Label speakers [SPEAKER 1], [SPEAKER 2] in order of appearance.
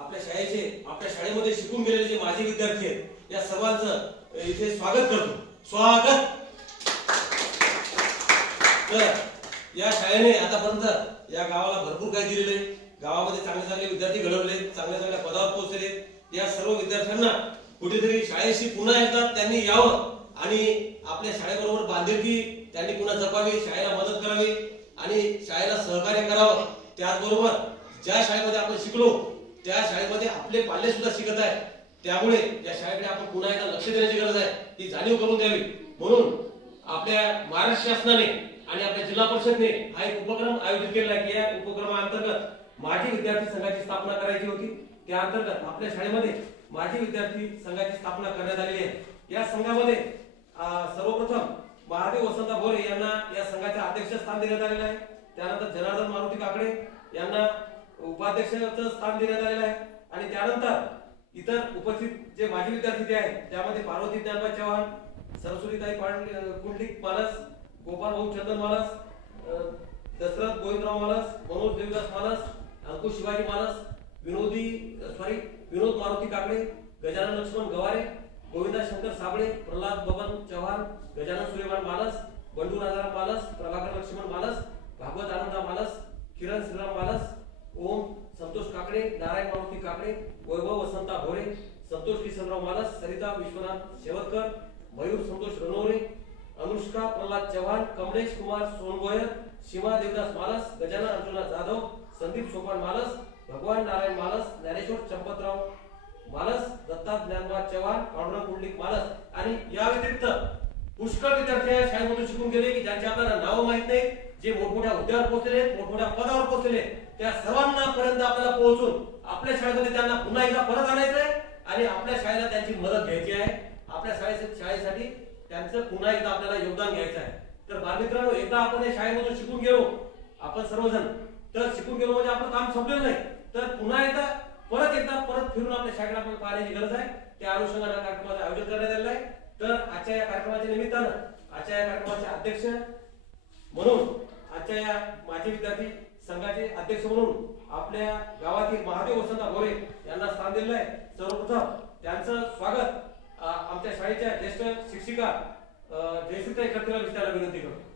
[SPEAKER 1] आपल्या शाळेचे आपल्या शाळेमध्ये शिकून गेलेले जे माजी विद्यार्थी आहेत या सर्वांचं इथे स्वागत करतो. स्वागत! तर या शाळेने आतापर्यंत या गावाला भरपूर काही दिलेले आहे. गावामध्ये चांगले चांगले विद्यार्थी घडवले चांगल्या चांगल्या पदावर पोहोचलेले या सर्व विद्यार्थ्यांना कुठेतरी शाळेशी पुन्हा येतात त्यांनी यावं आणि आपल्या शाळेबरोबर बांधिलकी त्यांनी पुन्हा जपावी शाळेला मदत करावी आणि शाळेला सहकार्य करावं. त्याचबरोबर ज्या शाळेमध्ये आपण शिकलो त्या शाळेमध्ये आपले पाल्य सुद्धा शिकत आहे. त्यामुळे या शाळेकडे आपण पुन्हा एकदा लक्ष देण्याची गरज आहे. ती जाणीव करून द्यावी. म्हणून आपल्या महाराष्ट्र शासनाने आणि आपल्या जिल्हा परिषदने हा एक उपक्रम आयोजित केलेला आहे की या उपक्रमाअंतर्गत माजी विद्यार्थी संघाची स्थापना करायची होती. त्या अंतर्गत आपल्या शाळेमध्ये माजी विद्यार्थी संघाची स्थापना करण्यात आलेली आहे. या संघामध्ये सर्वप्रथम महादेव वसंत भोरे यांना या संघाचे अध्यक्ष स्थान देण्यात आलेलं आहे. त्यानंतर जनार्दन मारुती काकडे यांना उपाध्यक्षाचं स्थान देण्यात आलेलं आहे. आणि त्यानंतर इतर उपस्थित जे माजी विद्यार्थी जे आहेत त्यामध्ये पार्वती ज्ञानबा चव्हाण सरस्वतीताई पांड कुंडलिक मालस गोपाल भाऊ चंदन मालस दशरथ गोविंदराव मालस मनोज देवदास मालस अंकुश शिवाजी मालस विनोदी सॉरी विनोद मारुती काकडे गजानन लक्ष्मण गवारे गोविंदा शंकर साबळे प्रल्हाद बबन चव्हाण गजानन सुलेमान मालस बंडू राजाराम मालस प्रभाकर लक्ष्मण मालस भागवत आनंदा मालस किरण श्रीराम मालस ओम संतोष काकडे नारायण मारुती काकडे वैभव वसंता भोरे संतोष किशनराव मानस सरिता विश्वनाथ शेवतकर मयूर संतोष रणोरे अनुष्का प्रल्हाद चव्हाण कमलेश कुमार सोनगोयर सीमा देवदास मालस गजानन अर्जुना जाधव संदीप सोपान मालस भगवान नारायण मालस ज्ञानेश्वर चंपतराव मालस दत्ता ज्ञानबा चव्हाण पांडुरंग कुंडलिक मालस आणि या व्यतिरिक्त पुष्कळ विद्यार्थी शाळेमधून शिकून गेले की ज्यांच्या आपल्याला नावं माहीत नाही जे मोठमोठ्या हुद्द्यावर पोहोचलेले मोठमोठ्या पदावर पोहोचलेले त्या सर्वांना पर्यंत आपल्याला पोहोचून आपल्या शाळेमध्ये त्यांना पुन्हा एकदा परत आणायचं आहे आणि आपल्या शाळेला त्यांची मदत घ्यायची आहे. आपल्या शाळेच्या शाळेसाठी त्यांचं पुन्हा एकदा आपल्याला योगदान घ्यायचं आहे. तर बालमित्रांनो एकदा आपण या शाळेमधून शिकून गेलो आपण सर्वजण तर शिकून गेलो म्हणजे आपलं काम संपलेलं नाही. तर पुन्हा एकदा परत एकदा परत फिरून आपल्या शाळेला आपल्याला पाहण्याची गरज आहे. त्या अनुषंगाने कार्यक्रमाचं आयोजन करण्यात आलेलं आहे. तर आजच्या या कार्यक्रमाच्या निमित्तानं आजच्या या कार्यक्रमाचे अध्यक्ष म्हणून आजच्या या माजी विद्यार्थी संघाचे अध्यक्ष म्हणून आपल्या गावातील महादेव वसंत गोरे यांना स्थान दिलेलं आहे. सर्वप्रथम त्यांचं स्वागत आमच्या शाळेच्या ज्येष्ठ शिक्षिका अ, जयश्रीताई करतील विचारायला विनंती करतो.